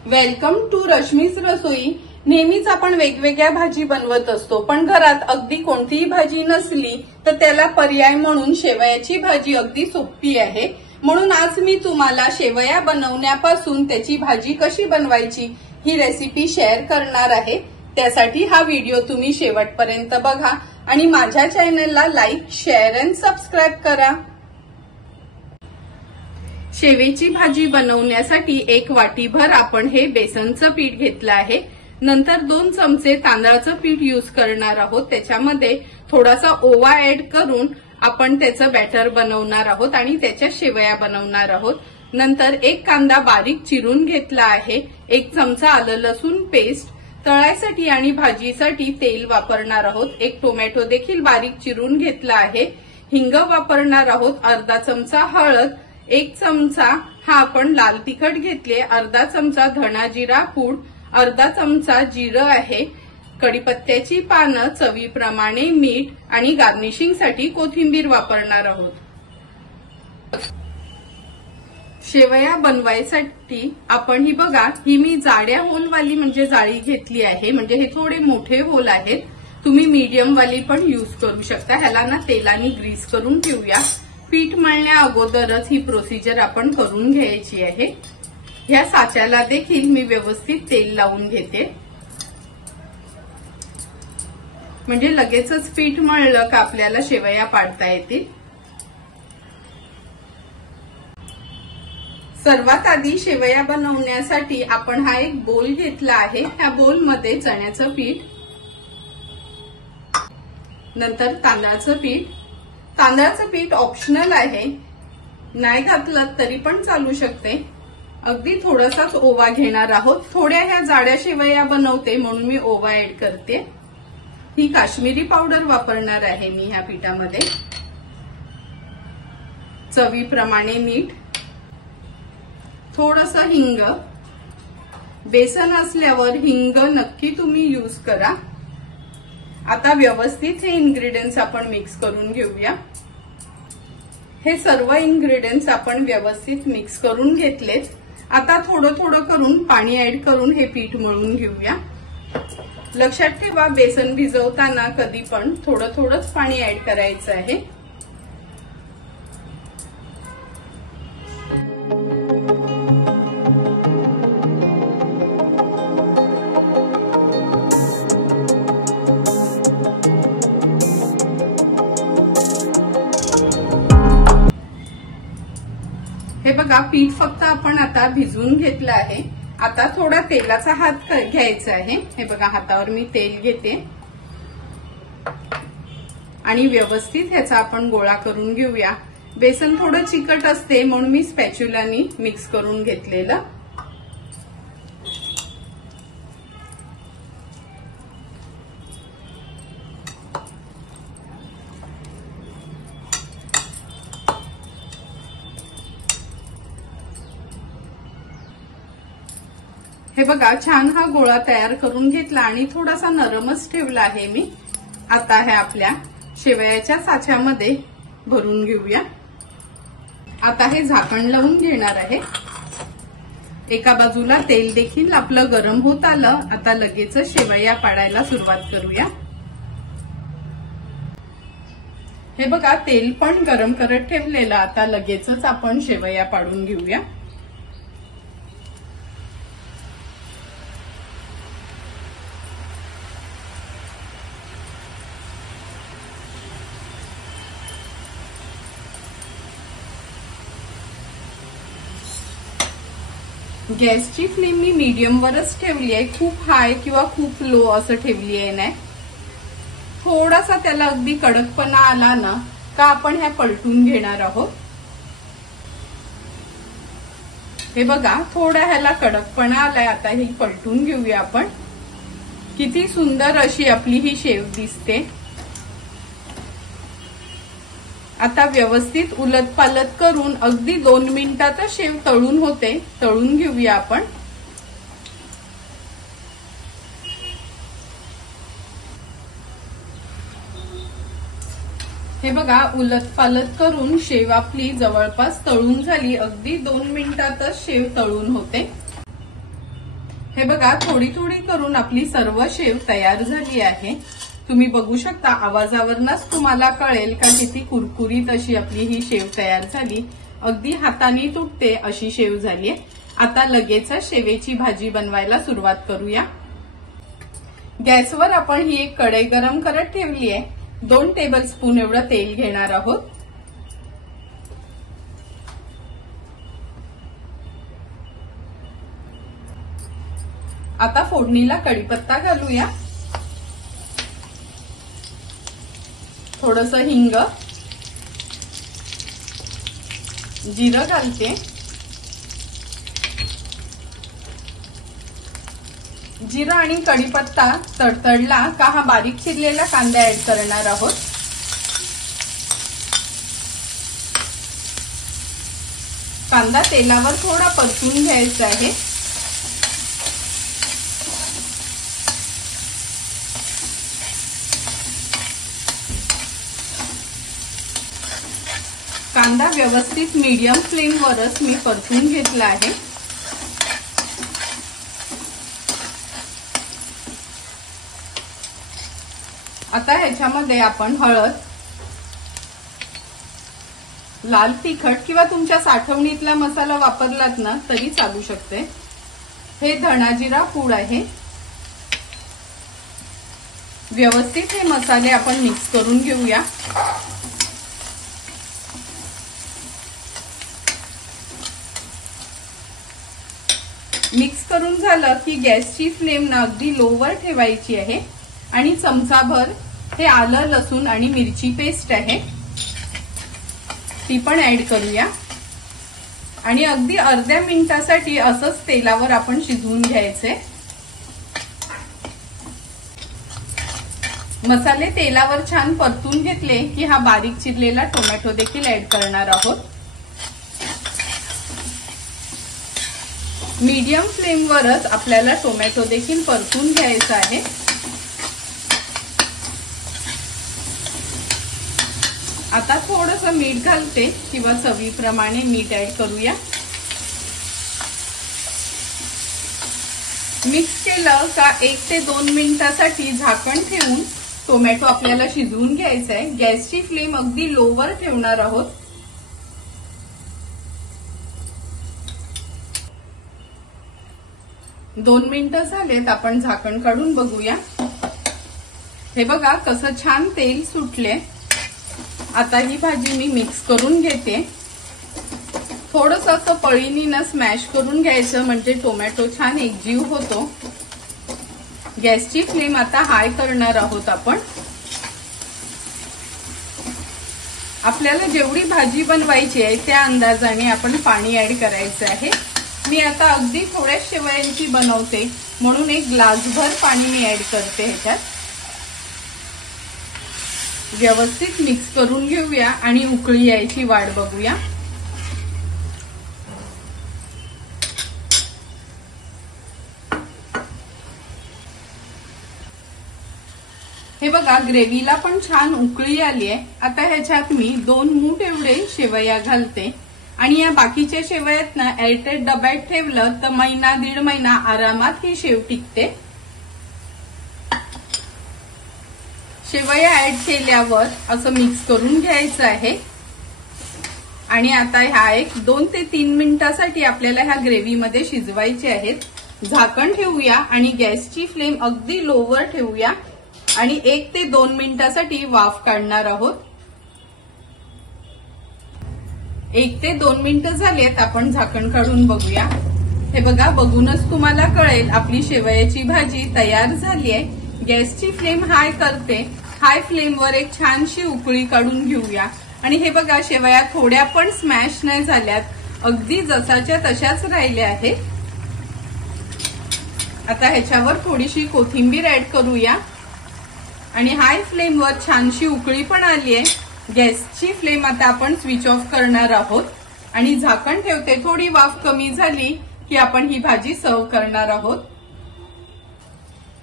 Welcome to Rashmi's रसोई। नेहमीच आपण वेगवेगळ्या भाजी बनवत असतो, पण घरात अगदी कोणतीही भाजी नसली तर त्याला पर्याय म्हणून शेवयाची भाजी अगदी सोपी आहे। म्हणून आज मी तुम्हाला शेवया बनवण्यापासून त्याची भाजी कशी बनवायची ही रेसिपी शेअर करणार आहे। त्यासाठी हा व्हिडिओ तुम्ही शेवटपर्यंत बघा आणि माझ्या चॅनलला लाईक, शेअर आणि सबस्क्राइब करा। शेवेची भाजी बनवण्यासाठी 1 वाटीभर आपण हे बेसनचं पीठ घेतलं आहे। नंतर 2 चमचे तांदळाचं पीठ यूज करणार आहोत। त्याच्यामध्ये थोडासा ओवा ऍड करून आपण त्याचं बॅटर बनवणार आहोत आणि त्याच्या शेवया बनवणार आहोत। नंतर 1 कांदा बारीक चिरून घेतला आहे। 1 चमचा आलं लसूण पेस्ट, तळायसाठी आणि भाजीसाठी तेल वापरणार आहोत। 1 टोमॅटो देखील बारीक चिरून घेतला आहे। हिंग वापरणार आहोत। अर्धा चमचा हळद, 1 चमचा हा आपण लाल तिखट घेतले, अर्धा चमचा धना जिरा पूड, अर्धा चमचा जिरं आहे, कढीपत्त्याची पानं, चवीप्रमाणे मीठ आणि गार्निशिंगसाठी कोथिंबीर वापरणार आहोत। शेवया बनवायसाठी आपण ही बघा, ही मी जाड्या होलवाली म्हणजे जाळी घेतली आहे। म्हणजे हे थोडे मोठे होल आहेत, तुम्ही मीडियम वाली पण यूज करू शकता। ह्याला ना तेलाने ग्रीस करून ठेवूया। पीठ मळण्या अगोदरच ही प्रोसिजर आपण करून घ्यायची आहे। ह्या साच्याला देखील मी व्यवस्थित तेल लावून घेते, म्हणजे लगेचच पीठ मळलं का आपल्याला शेवया पाडता येतील। सर्वात आधी शेवया बनवण्यासाठी आपण हा एक बोल घेतला आहे। ह्या बोलमध्ये चण्याचं पीठ, नंतर तांदळाचं पीठ। तांदळाचं पीठ ऑप्शनल आहे, नाही घातलं तरी पण चालू शकते। अगदी थोडासाच ओवा घेणार आहोत। थोड्या ह्या जाड्या शेवया बनवते म्हणून मी ओवा ऍड करते। ही काश्मीरी पावडर वापरणार आहे मी ह्या पिठामध्ये। चवीप्रमाणे मीठ, थोडंसं हिंग। बेसन असल्यावर हिंग नक्की तुम्ही यूज करा। आता व्यवस्थित हे इन्ग्रेडियंट्स आपण मिक्स करून घेऊया। हे सर्व इन्ग्रेडियंट्स आपण व्यवस्थित मिक्स करून घेतलेत। आता थोडं थोडं करून पाणी ऍड करून हे पीठ मळून घेऊया। लक्षात ठेवा, बेसन भिजवताना कधी पण थोडं थोडंच पाणी ऍड करायचं आहे। हे बघा, पीठ फक्त आपण आता भिजवून घेतलं आहे। आता थोडा तेलाचा हात घ्यायचा आहे। हे बघा, हातावर मी तेल घेते आणि व्यवस्थित ह्याचा आपण गोळा करून घेऊया। बेसन थोडं चिकट असते म्हणून मी स्पॅच्युलानी मिक्स करून घेतलेलं। हे बघा, छान हा गोळा तयार करून घेतला आणि थोडासा नरमच ठेवला आहे मी। आता हे आपल्या शेवयाच्या साच्यामध्ये भरून घेऊया। आता हे झाकण लावून घेणार आहे। एका बाजूला तेल देखील आपलं गरम होत आलं। आता लगेच शेवया पाडायला सुरुवात करूया। हे बघा, तेल पण गरम करत ठेवलेलं। आता लगेचच आपण शेवया पाडून घेऊया। गॅसची फ्लेम मी मीडियम वरच ठेवली आहे, खूप हाय किंवा खूप लो असं ठेवली आहे नाही। थोडासा त्याला अगदी कडकपणा आला ना का आपण ह्या पलटून घेणार आहोत। हे बघा, थोडा ह्याला कडकपणा आलाय। आता हे पलटून घेऊया आपण। किती सुंदर अशी आपली ही शेव दिसते। आता व्यवस्थित उलट पालट करून अगदी 2 मिनिटातच शेव तळून होते, तळून घेऊया आपण। हे बघा, उलट पालट करून शेव आपली जवळपास तळून झाली। अगदी 2 मिनिटातच शेव तळून होते। हे बघा थोडी थोडी करून आपली सर्व शेव तयार झाली आहे। तुम्ही बघू शकता, आवाजावरूनच तुम्हाला कळेल का किती कुरकुरीत अशी आपली ही शेव तयार झाली। अगदी हाताने तुटते अशी शेव झालीये। आता लगेच शेवेची भाजी बनवायला सुरुवात करूया। गॅसवर आपण ही एक कढई गरम करत ठेवली आहे। 2 टेबलस्पून एवढं तेल घेणार आहोत। आता फोडणीला कढीपत्ता घालूया, थोडंसं हिंग, जिरं घालते, जिरं आणि कढीपत्ता तडतडला का हा बारीक चिरलेला कांदा ऍड करणार आहोत। कांदा तेलावर थोडा परतून घ्यायचा आहे। कांदा व्यवस्थित मीडियम फ्लेमवरच मी परतून घेतला आहे। आता ह्याच्यामध्ये आपण हळद, लाल तिखट किंवा तुमच्या साठवणीतला मसाला वापरलात ना तरी चालू शकते। हे धना जिरा पूड आहे। व्यवस्थित हे मसाले आपण मिक्स करून घेऊया। मिक्स करून झालं की गॅसची फ्लेम ना अगदी लोवर ठेवायची आहे आणि चमचाभर हे आलं, लसूण आणि मिरची पेस्ट आहे ती पण ऍड करूया आणि अगदी अर्ध्या मिनिटासाठी असंच तेलावर आपण शिजवून घ्यायचे। मसाले तेलावर छान परतून घेतले की हा बारीक चिरलेला टोमॅटो देखील ऍड करणार आहोत। मीडियम फ्लेमवरच आपल्याला टोमॅटो देखील परतून घ्यायचा आहे। आता थोडंसं मीठ घालते किंवा चवीप्रमाणे मीठ ऍड करूया। मिक्स केलं का 1 ते 2 मिनिटासाठी झाकण ठेवून टोमॅटो आपल्याला शिजवून घ्यायचा आहे। गॅसची फ्लेम अगदी लोवर ठेवणार आहोत। दोन मिनिटं झालेत, आपण झाकण काढून बघूया। हे बघा कसं छान तेल सुटले। आता ही भाजी मी मिक्स करून घेते। थोडंसं असं पळीनी ना स्मॅश करून घ्यायचं म्हणजे टोमॅटो छान एकजीव होतो। गॅसची फ्लेम आता हाय करणार आहोत आपण। आपल्याला जेवढी भाजी बनवायची आहे त्या अंदाजाने आपण पाणी ऍड करायचं आहे। मी आता अगदी थोड्या शेवयांची बनवते म्हणून 1 ग्लासभर पाणी मी ऍड करते ह्याच्यात। व्यवस्थित मिक्स करून घेऊया आणि उकळी यायची वाट बघूया। हे बघा ग्रेव्हीला पण छान उकळी आली आहे। आता ह्याच्यात मी 2 मूठ एवढे शेवया घालते आणि या बाकीच्या शेवयात ना एअरटाईट डब्यात ठेवलं तर 1-1.5 महिना आरामात ही शेव टिकते। शेवया ऍड केल्यावर असं मिक्स करून घ्यायचं आहे आणि आता ह्या 2 ते 3 मिनिटासाठी आपल्याला ह्या ग्रेव्हीमध्ये शिजवायचे आहेत। झाकण ठेवूया आणि गॅसची फ्लेम अगदी लोवर ठेवूया आणि 1 ते 2 मिनिटासाठी वाफ काढणार आहोत। 1 ते 2 मिनिटं झालीत, आपण झाकण काढून बघूया। हे बघा बघूनच तुम्हाला कळेल आपली शेवयाची भाजी तयार झाली आहे। गॅसची फ्लेम हाय करते। हाय फ्लेमवर एक छानशी उकळी काढून घेऊया आणि हे बघा शेवया थोड्या पण स्मॅश नाही झाल्यात, अगदी जसाच्या तशाच राहिल्या आहेत। आता ह्याच्यावर थोडीशी कोथिंबीर ऍड करूया आणि हाय फ्लेमवर छानशी उकळी पण आली आहे। गॅसची फ्लेम आता आपण स्विच ऑफ करणार आहोत आणि झाकण ठेवते। थोडी वाफ कमी झाली की आपण ही भाजी सर्व करणार आहोत।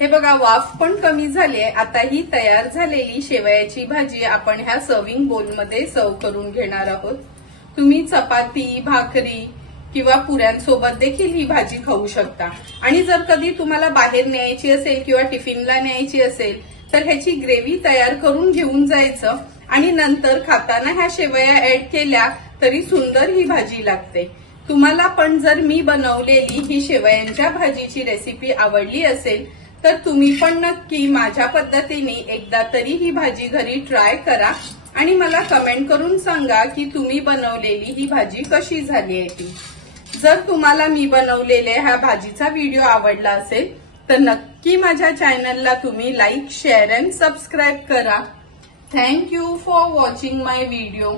हे बघा वाफ पण कमी झाली आहे। आता ही तयार झालेली शेवयाची भाजी आपण ह्या सर्विंग बोलमध्ये सर्व करून घेणार आहोत। तुम्ही चपाती, भाकरी किंवा पुऱ्यांसोबत देखील ही भाजी खाऊ शकता। आणि जर कधी तुम्हाला बाहेर न्यायची असेल किंवा टिफिनला न्यायची असेल तर ह्याची ग्रेव्ही तयार करून घेऊन जायचं आणि नंतर खाताना ह्या शेवया ऍड केल्या तरी सुंदर ही भाजी लागते। तुम्हाला पण जर मी बनवलेली ही शेवयांच्या भाजीची रेसिपी आवडली असेल तर तुम्ही पण नक्की माझ्या पद्धतीने एकदा तरी ही भाजी घरी ट्राय करा आणि मला कमेंट करून सांगा की तुम्ही बनवलेली ही भाजी कशी झाली आहे ती। जर तुम्हाला मी बनवलेल्या ह्या भाजीचा व्हिडिओ आवडला असेल तर नक्की माझ्या चॅनलला तुम्ही लाईक, शेअर अँड सबस्क्राईब करा। Thank you for watching my video.